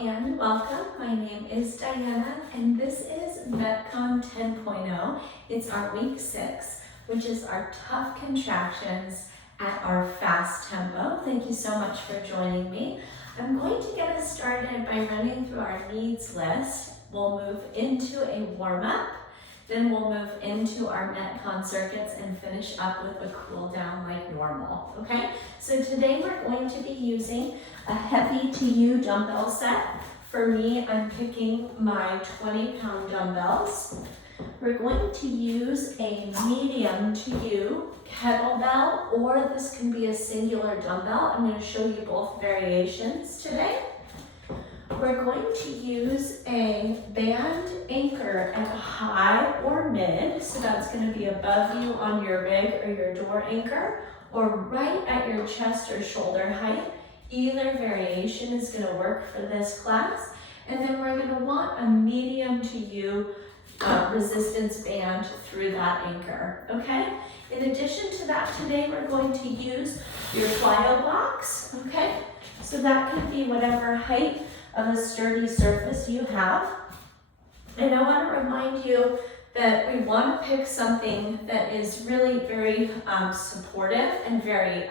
and welcome. My name is Diana and this is MetCon 10.0. It's our week 6, which is our tough contractions at our fast tempo. Thank you so much for joining me. I'm going to get us started by running through our needs list. We'll move into a warm-up, then we'll move into our MetCon circuits and finish up with a cool down like normal, okay? So today we're going to be using a heavy to you dumbbell set. For me, I'm picking my 20-pound dumbbells. We're going to use a medium to you kettlebell, or this can be a singular dumbbell. I'm going to show you both variations today. We're going to use a band anchor at a high or mid, so that's going to be above you on your rig or your door anchor, or right at your chest or shoulder height. Either variation is going to work for this class. And then we're going to want a medium to you resistance band through that anchor, okay? In addition to that, today we're going to use your plyo blocks, okay? So that can be whatever height of a sturdy surface you have. And I want to remind you that we want to pick something that is really very supportive and very,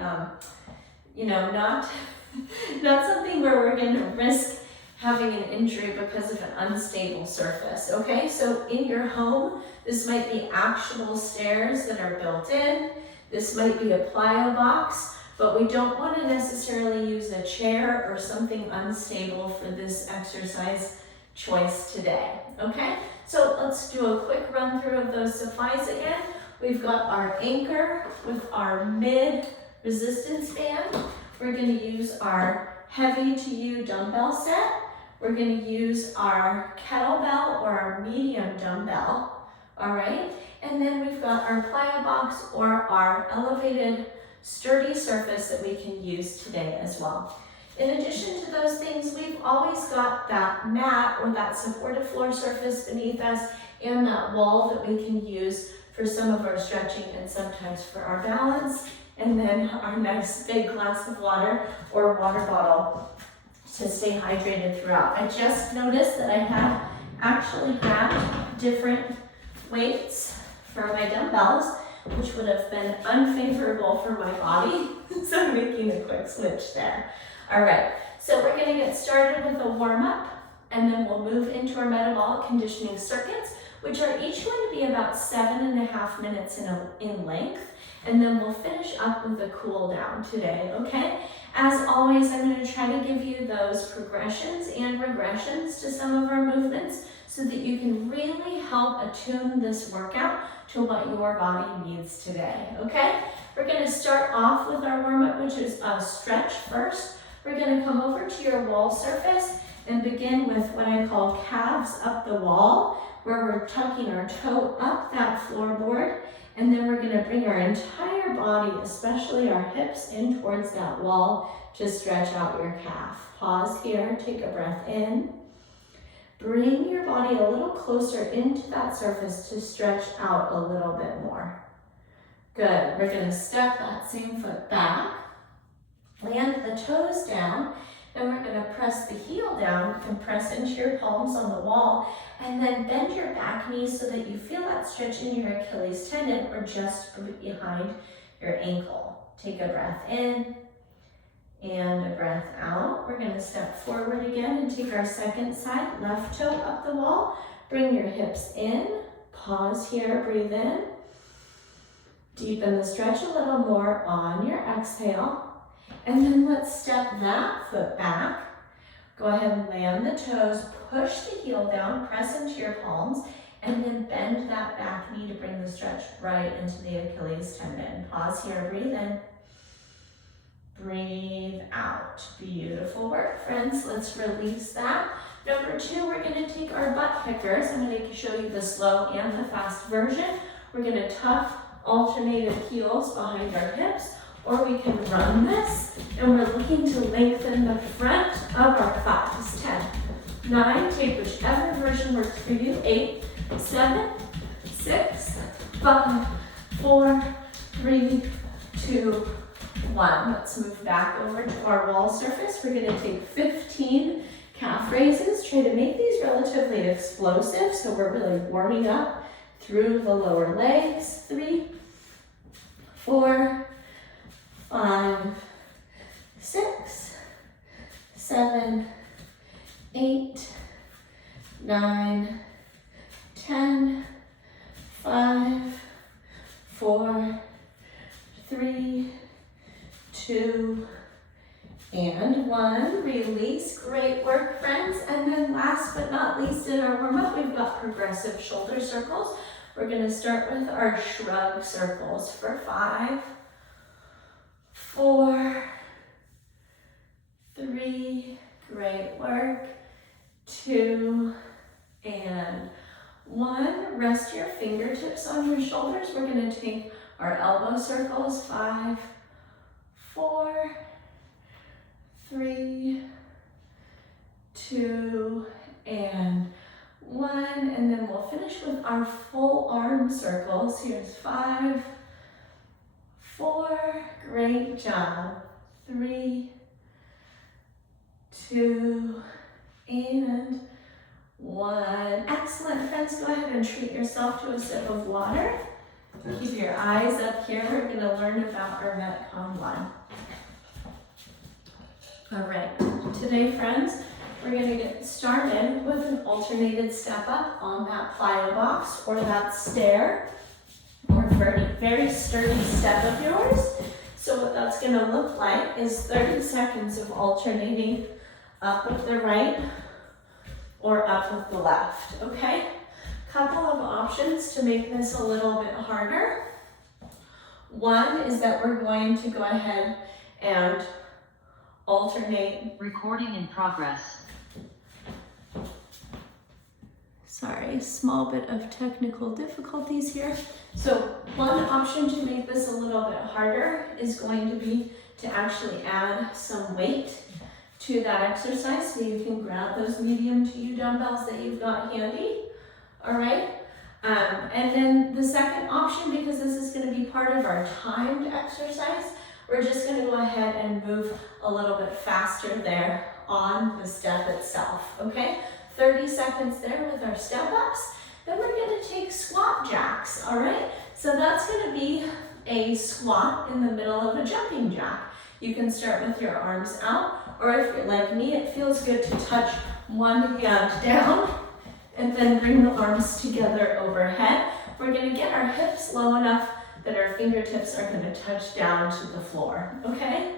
not something where we're going to risk having an injury because of an unstable surface, okay? So in your home, this might be actual stairs that are built in. This might be a plyo box, but we don't want to necessarily use a chair or something unstable for this exercise choice today, okay? So let's do a quick run through of those supplies again. We've got our anchor with our mid resistance band. We're going to use our heavy to you dumbbell set. We're going to use our kettlebell or our medium dumbbell, all right? And then we've got our plyo box or our elevated sturdy surface that we can use today as well. In addition to those things, we've always got that mat or that supportive floor surface beneath us and that wall that we can use for some of our stretching and sometimes for our balance. And then our nice big glass of water or water bottle to stay hydrated throughout. I just noticed that I had actually grabbed different weights for my dumbbells, which would have been unfavorable for my body. So I'm making a quick switch there. All right, so we're gonna get started with a warm-up, and then we'll move into our metabolic conditioning circuits, which are each going to be about 7.5 minutes in length. And then we'll finish up with a cool down today, okay? As always, I'm going to try to give you those progressions and regressions to some of our movements so that you can really help attune this workout to what your body needs today, okay? We're going to start off with our warm-up, which is a stretch first. We're going to come over to your wall surface and begin with what I call calves up the wall, where we're tucking our toe up that floorboard. And then we're gonna bring our entire body, especially our hips, in towards that wall to stretch out your calf. Pause here, take a breath in. Bring your body a little closer into that surface to stretch out a little bit more. Good, we're gonna step that same foot back, land the toes down, and we're gonna press the heel down. You can press into your palms on the wall, and then bend your back knee so that you feel that stretch in your Achilles tendon or just behind your ankle. Take a breath in and a breath out. We're gonna step forward again and take our second side, left toe up the wall. Bring your hips in, pause here, breathe in. Deepen the stretch a little more on your exhale. And then let's step that foot back. Go ahead and land the toes, push the heel down, press into your palms, and then bend that back knee to bring the stretch right into the Achilles tendon. Pause here, breathe in, breathe out. Beautiful work, friends. Let's release that. Number 2, we're gonna take our butt kickers. I'm gonna show you the slow and the fast version. We're gonna tuck alternated heels behind our hips, or we can run this, and we're looking to lengthen the front of our thighs. 10, 9, take whichever version works for you. 8, 7, 6, 5, 4, 3, 2, 1. Let's move back over to our wall surface. We're gonna take 15 calf calf raises. Try to make these relatively explosive, so we're really warming up through the lower legs. 3, 4, 5, 6, 7, 8, 9, 10, 5, 4, 3, 2, and 1. Release. Great work, friends. And then last but not least in our warm-up, we've got progressive shoulder circles. We're going to start with our shrug circles for 5, 4, 3, great work, 2, and 1. Rest your fingertips on your shoulders. We're going to take our elbow circles. 5, 4, 3, 2, and 1. And then we'll finish with our full arm circles. Here's 5, 4, great job. 3, 2, and 1. Excellent, friends. Go ahead and treat yourself to a sip of water. Keep your eyes up here. We're going to learn about our MetCon 1. All right, today, friends, we're going to get started with an alternated step up on that plyo box or that stair or very sturdy step of yours. So what that's going to look like is 30 seconds of alternating up with the right or up with the left, okay? Couple of options to make this a little bit harder. One is that we're going to go ahead and alternate. Recording in progress. Sorry, small bit of technical difficulties here. So one option to make this a little bit harder is going to be to actually add some weight to that exercise. So you can grab those medium to U dumbbells that you've got handy. All right. And then the second option, because this is going to be part of our timed exercise, we're just going to go ahead and move a little bit faster there on the step itself, okay? 30 seconds there with our step ups. Then we're going to take squat jacks, all right? So that's going to be a squat in the middle of a jumping jack. You can start with your arms out, or if you're like me, it feels good to touch one hand down and then bring the arms together overhead. We're going to get our hips low enough that our fingertips are going to touch down to the floor, okay?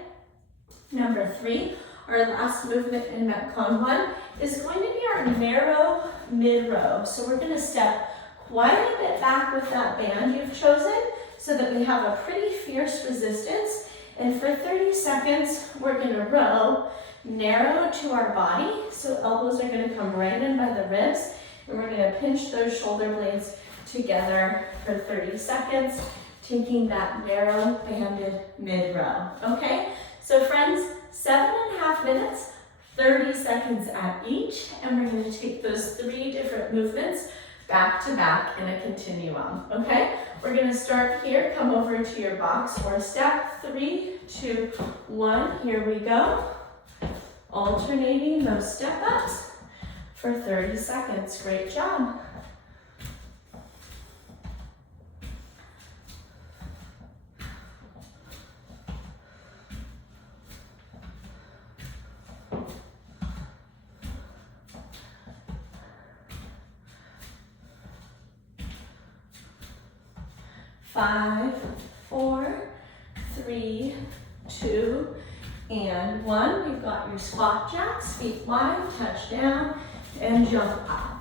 Number 3, our last movement in MetCon 1 is going to be our narrow mid-row. So we're going to step quite a bit back with that band you've chosen so that we have a pretty fierce resistance. And for 30 seconds, we're going to row narrow to our body. So elbows are going to come right in by the ribs, and we're going to pinch those shoulder blades together for 30 seconds. Taking that narrow banded mid-row, okay? So friends, 7.5 minutes, 30 seconds at each, and we're going to take those 3 different movements back to back in a continuum, okay? We're going to start here, come over to your box or step. 3, 2, 1, here we go. Alternating those step ups for 30 seconds, great job. Five, 4, 3, 2, and 1. You've got your squat jacks, feet wide, touch down, and jump up.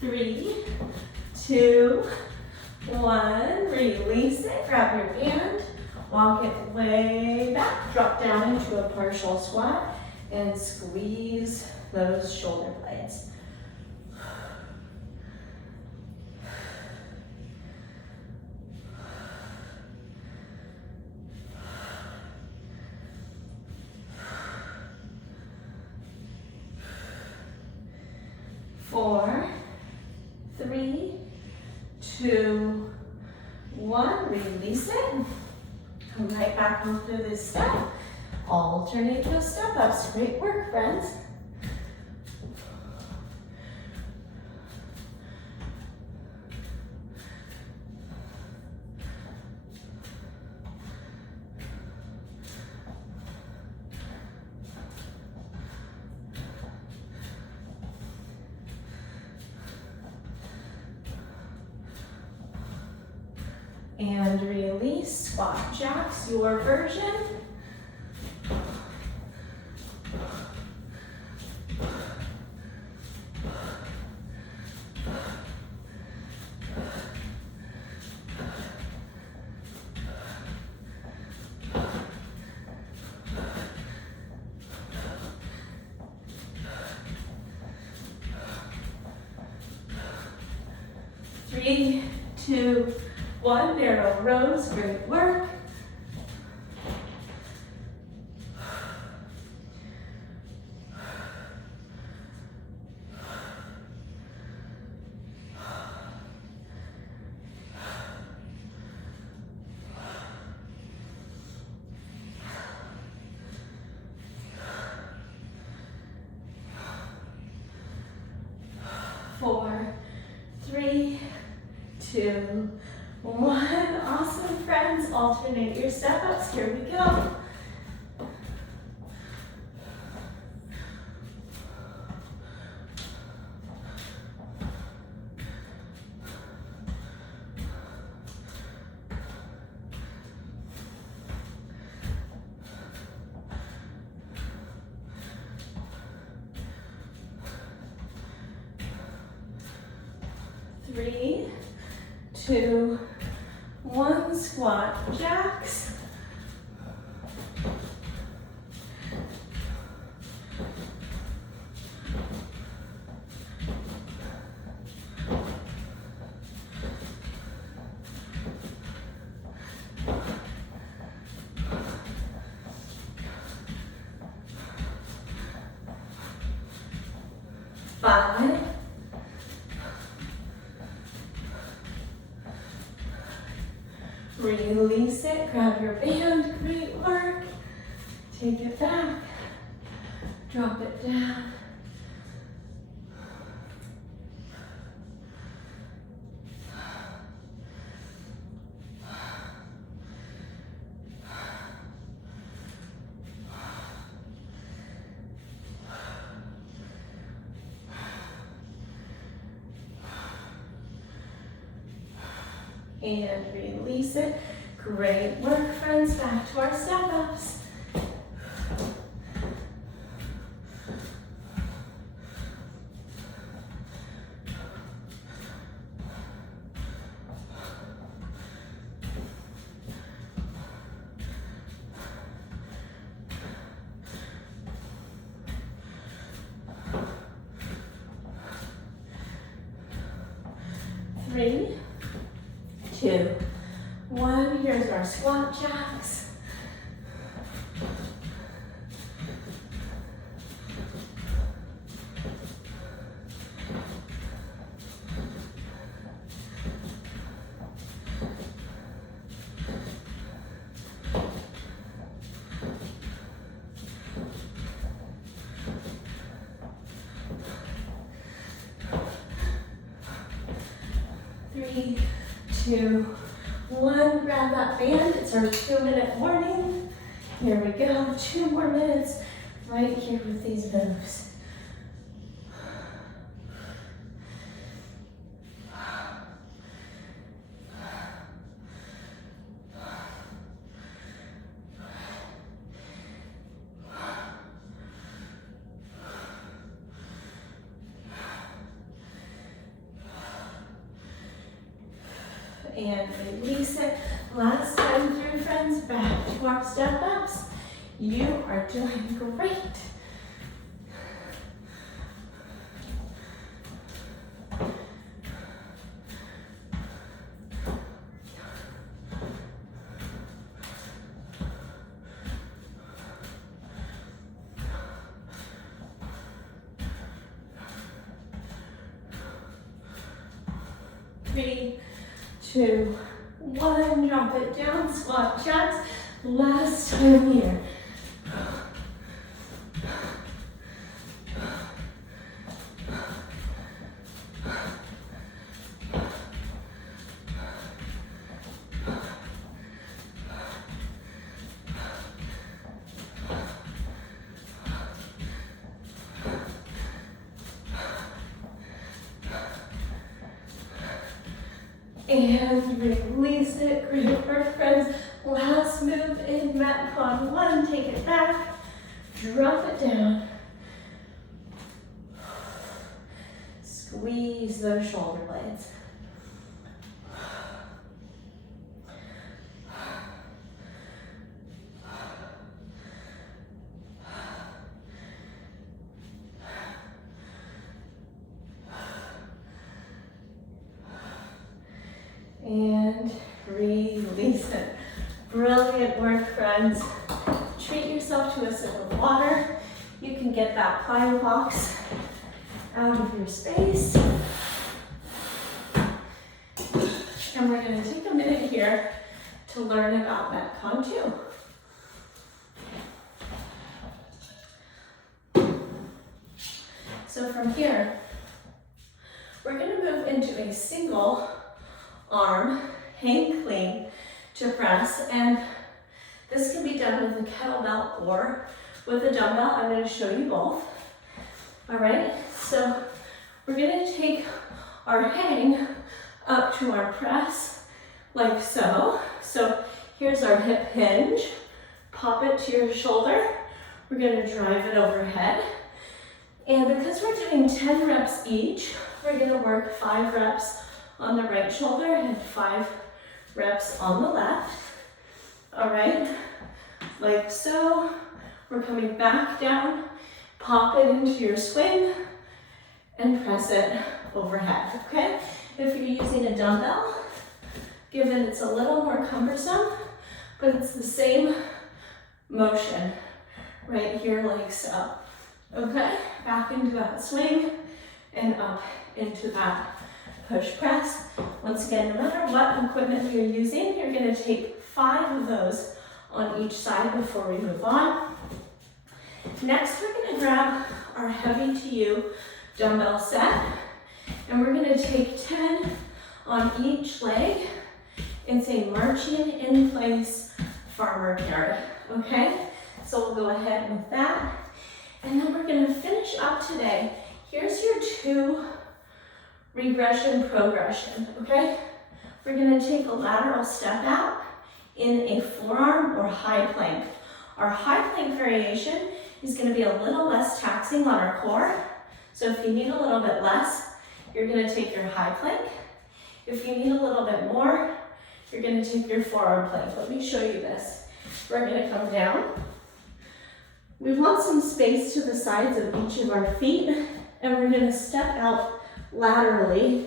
Three, 2, 1, release it, grab your band, walk it way back, drop down into a partial squat, and squeeze those shoulder blades. down to this step. Alternate those step ups. Great work, friends. And release, squat jacks, your version. Three, two, one, narrow rows, great work. Four, three, two, one. Awesome, friends. Alternate your step ups. Here we go. Three, two, one, squat jacks. Five, release it, grab your band, great work. Take it back, drop it down. And release it. Great work, friends. Back to our step ups. Three, two, one. Here's our squat jacks. Three, two, one. Grab that band. It's our 2-minute warning. Here we go. 2 more minutes right here with these moves. And release it. Last time through, friends, back to our step ups. You are doing great. Three, two, one. Drop it down. Squat jacks. Last time here. And release it. Great work, friends. Last move in MetCon 1. Take it back. Drop it down. Squeeze those shoulder blades. And release it. Brilliant work, friends. Treat yourself to a sip of water. You can get that pine box out of your space. And we're going to take a minute here to learn about MetCon 2. So from here, we're going to move into a single arm, hang clean to press, and this can be done with a kettlebell or with a dumbbell. I'm going to show you both. All right, so we're going to take our hang up to our press like so. So here's our hip hinge. Pop it to your shoulder. We're going to drive it overhead. And because we're doing 10 reps each, we're going to work 5 reps on the right shoulder and 5 reps on the left. All right, like so. We're coming back down, pop it into your swing, and press it overhead, okay? If you're using a dumbbell, given it's a little more cumbersome, but it's the same motion right here like so, okay? Back into that swing and up into that push press. Once again, no matter what equipment you're using, you're going to take 5 of those on each side before we move on. Next, we're going to grab our heavy to you dumbbell set, and we're going to take 10 on each leg. It's a marching in place farmer carry, okay? So we'll go ahead with that. And then we're going to finish up today. Here's your 2 regression progression, okay? We're going to take a lateral step out in a forearm or high plank. Our high plank variation is going to be a little less taxing on our core. So if you need a little bit less, you're going to take your high plank. If you need a little bit more, you're going to take your forearm plank. Let me show you this. We're going to come down. We want some space to the sides of each of our feet, and we're going to step out laterally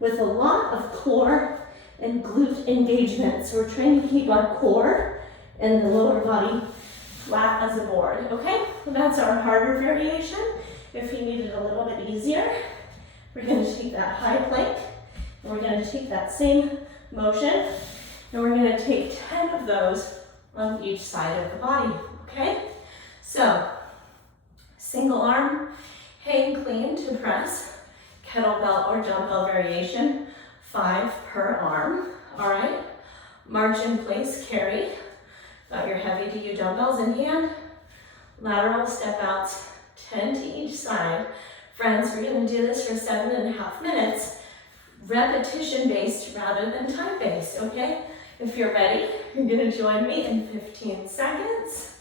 with a lot of core and glute engagement. So we're trying to keep our core and the lower body flat as a board, okay? So that's our harder variation. If you need it a little bit easier, we're going to take that high plank, and we're going to take that same motion, and we're going to take 10 of those on each side of the body, okay? So, single arm, hang clean to press, kettlebell or dumbbell variation, 5 per arm, all right? March in place, carry. Got your heavy to you dumbbells in hand. Lateral step outs, 10 to each side. Friends, we're gonna do this for 7.5 minutes, repetition based rather than time based, okay? If you're ready, you're gonna join me in 15 seconds.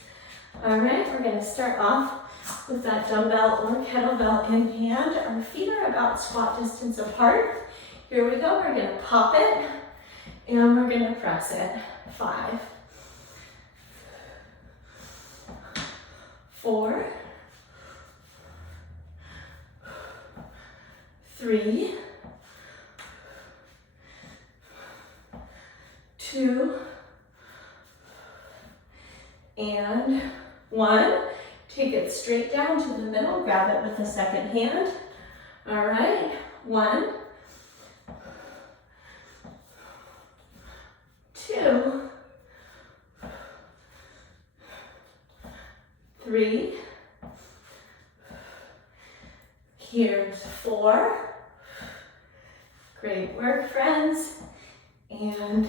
All right, we're gonna start off with that dumbbell or kettlebell in hand. Our feet are about squat distance apart. Here we go, we're gonna pop it and we're gonna press it. 5, 4, 3, 2, and 1. Take it straight down to the middle, grab it with the second hand. All right, 1, 2, 3. Here's 4. Great work, friends. And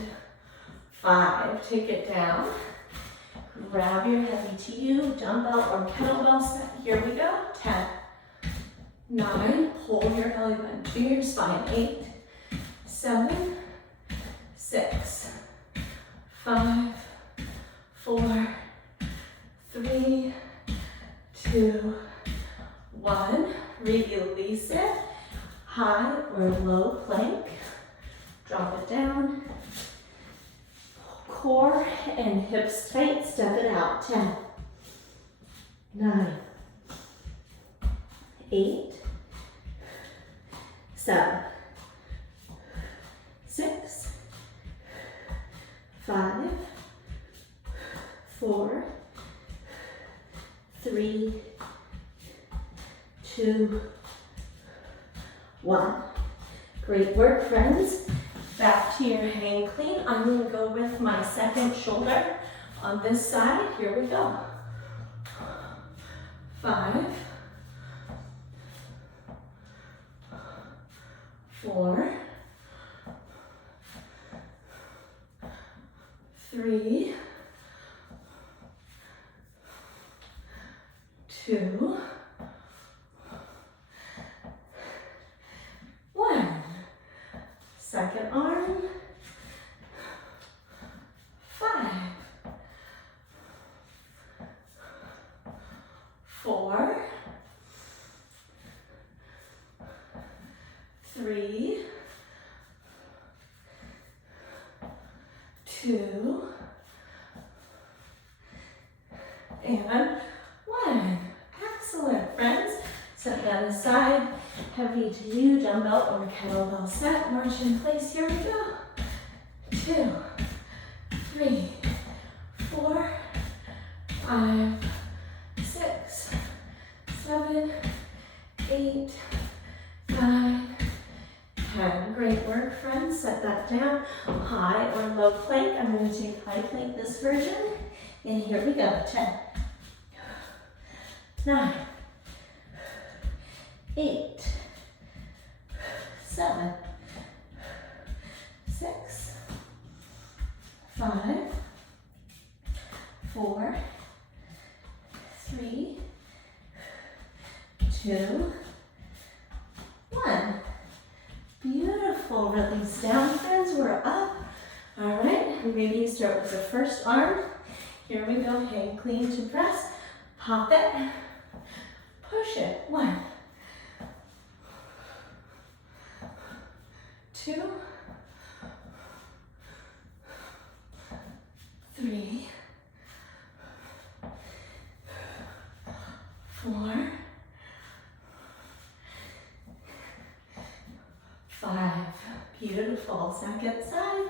5. Take it down. Grab your heavy to you, dumbbell or kettlebell set. Here we go. 10. 9. Pull your belly button to your spine. 8. 7. 6. 5. 4. 3. 2. 1. Release it. High or low plank. Drop it down. Core and hips tight. Step it out. 10. 9. 8. 7. 6. 5. 4. 3. 2. 1. Great work, friends. Back to your hang clean. I'm going to go with my second shoulder on this side. Here we go. 5. 4. 3. 2. 1. Second arm. 5. 4. 3. 2. And 1. Excellent, friends. Set that aside. Heavy to you, dumbbell or kettlebell set. March in place. Here we go. 2, 3, 4, 5, 6, 7, 8, 9, 10. Great work, friends. Set that down. High or low plank. I'm going to take high plank this version. And here we go. 10, 9, 8, 7, 6, 5, 4, 3, 2, 1. Beautiful. Release down, friends. We're up. All right. Maybe you start with the first arm. Here we go. Hang clean to press. Pop it. Push it. 1. 2. 3. 4. 5. Beautiful. Second side.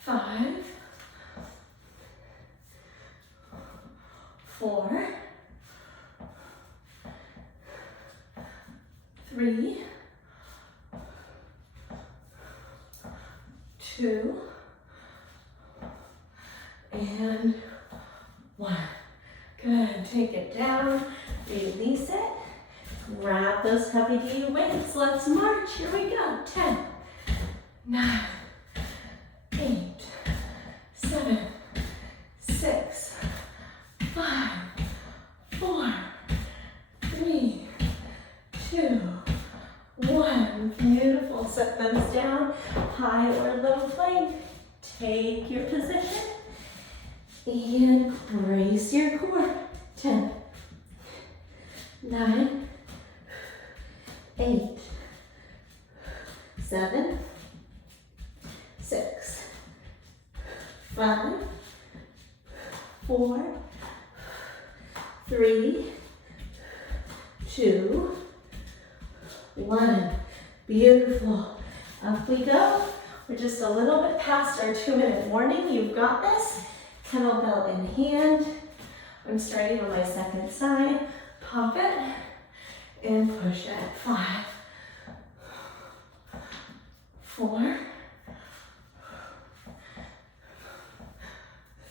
5. 4. 3. 2. And 1. Good. Take it down. Release it. Grab those heavy duty weights. Let's march. Here we go. 10, 9, 8, 7, 6, 5, 4, 3, 2, 1. Beautiful. Set those down. High or low plank. Take your position. And brace your core. 10, 9, 8, 7, 6, 5, 4, 3, 2, 1. Beautiful. Up we go. We're just a little bit past our 2-minute warning. You've got this. Kettlebell in hand. I'm starting on my second side. Pop it and push it. 5, 4,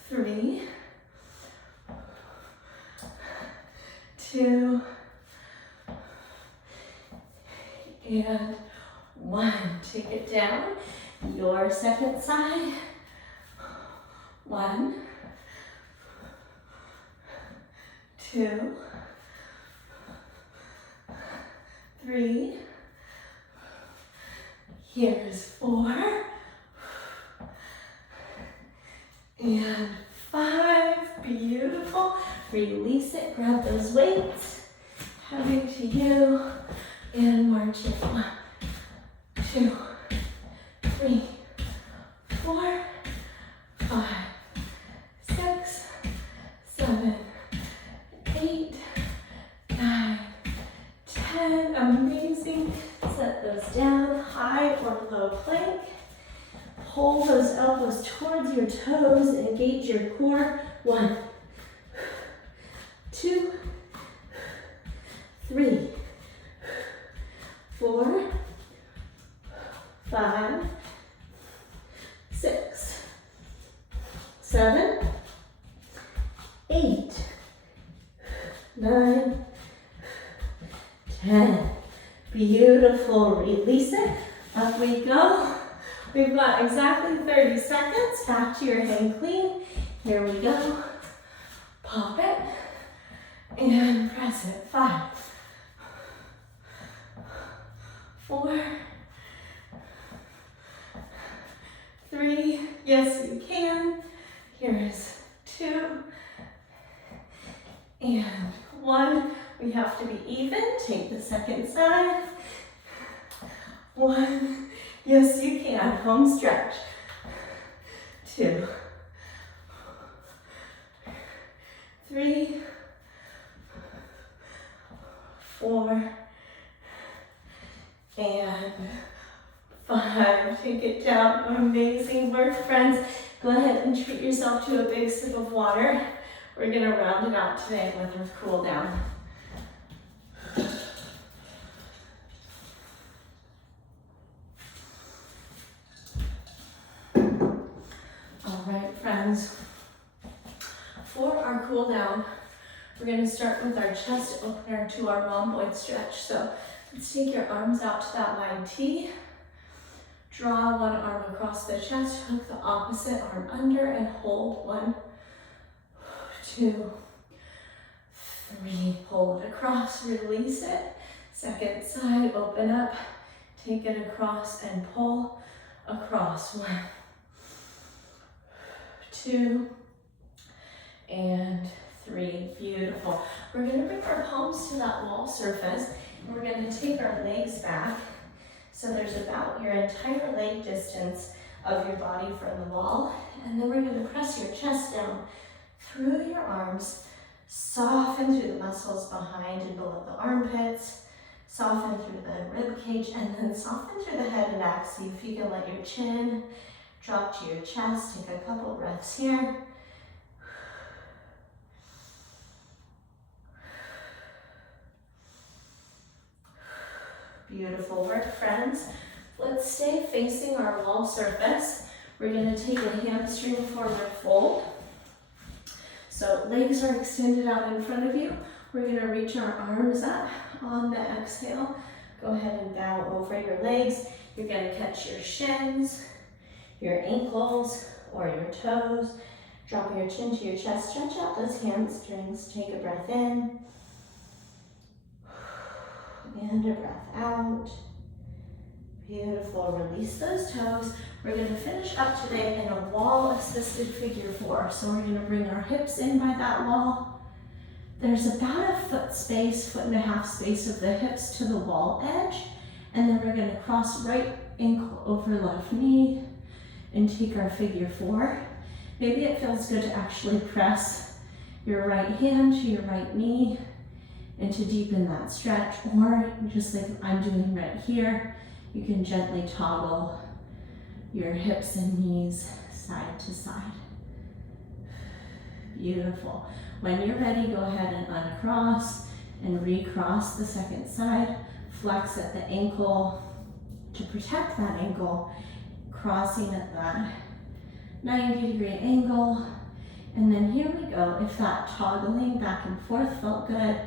3, 2, and 1. Take it down. Your second side. 1, 2, 3. Here's 4. And 5. Beautiful. Release it. Grab those weights. Heading to you. And march it. 1, 2, 3, 4, 5, 6, 7, 8, 9, 10. Amazing. Set those down. High or low plank. Pull those elbows towards your toes. Engage your core. 1, 2, 3, 4, 5, 6, 7, 8, 9, 10. Beautiful. Release it. Up we go. We've got exactly 30 seconds. Back to your hang clean. Here we go. Pop it and press it. 5, 4, 3. Yes, you can. Here's 2 and 1. We have to be even. Take the second side. 1. Yes, you can. Home stretch. 2, 3, 4, and 5. Take it down. Amazing work, friends. Go ahead and treat yourself to a big sip of water. We're gonna round it out today with our cool down. All right, friends. For our cool down, we're gonna start with our chest opener to our rhomboid stretch. So let's take your arms out to that wide T. Draw one arm across the chest, hook the opposite arm under and hold. 1, 2, 3. Pull it across, release it. Second side, open up, take it across and pull across. 1, 2, and 3. Beautiful. We're going to bring our palms to that wall surface. And we're going to take our legs back. So there's about your entire leg distance of your body from the wall. And then we're going to press your chest down through your arms. Soften through the muscles behind and below the armpits. Soften through the rib cage. And then soften through the head and neck. See if you can let your chin drop to your chest. Take a couple breaths here. Beautiful work, friends. Let's stay facing our wall surface. We're going to take a hamstring forward fold. So legs are extended out in front of you. We're going to reach our arms up on the exhale. Go ahead and bow over your legs. You're going to catch your shins, your ankles, or your toes. Drop your chin to your chest. Stretch out those hamstrings. Take a breath in. And a breath out. Beautiful. Release those toes. We're going to finish up today in a wall-assisted figure 4. So we're going to bring our hips in by that wall. There's about a foot space, 1.5 foot space of the hips to the wall edge. And then we're going to cross right ankle over left knee and take our figure 4. Maybe it feels good to actually press your right hand to your right knee and to deepen that stretch, or just like I'm doing right here, you can gently toggle your hips and knees side to side. Beautiful. When you're ready, go ahead and uncross and recross the second side. Flex at the ankle to protect that ankle, crossing at that 90-degree angle. And then here we go. If that toggling back and forth felt good,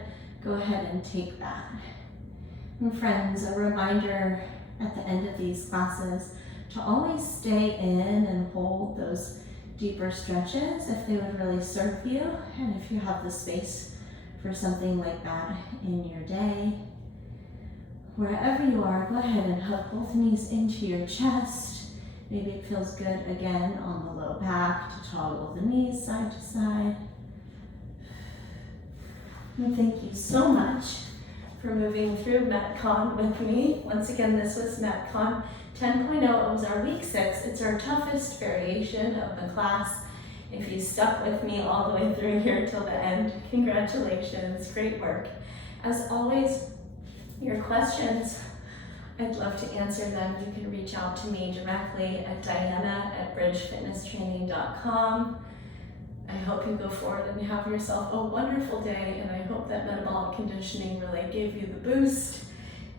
go ahead and take that. And friends, a reminder at the end of these classes to always stay in and hold those deeper stretches if they would really serve you, and if you have the space for something like that in your day. Wherever you are, go ahead and hug both knees into your chest. Maybe it feels good again on the low back to toggle the knees side to side. And thank you so much for moving through MetCon with me. Once again, this was MetCon 10.0. It was our week 6. It's our toughest variation of the class. If you stuck with me all the way through here till the end, congratulations, great work. As always, your questions, I'd love to answer them. You can reach out to me directly at diana@bridgefitnesstraining.com. I hope you go forward and have yourself a wonderful day, and I hope that metabolic conditioning really gave you the boost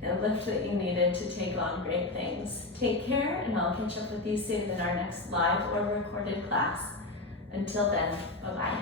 and lift that you needed to take on great things. Take care, and I'll catch up with you soon in our next live or recorded class. Until then, bye-bye.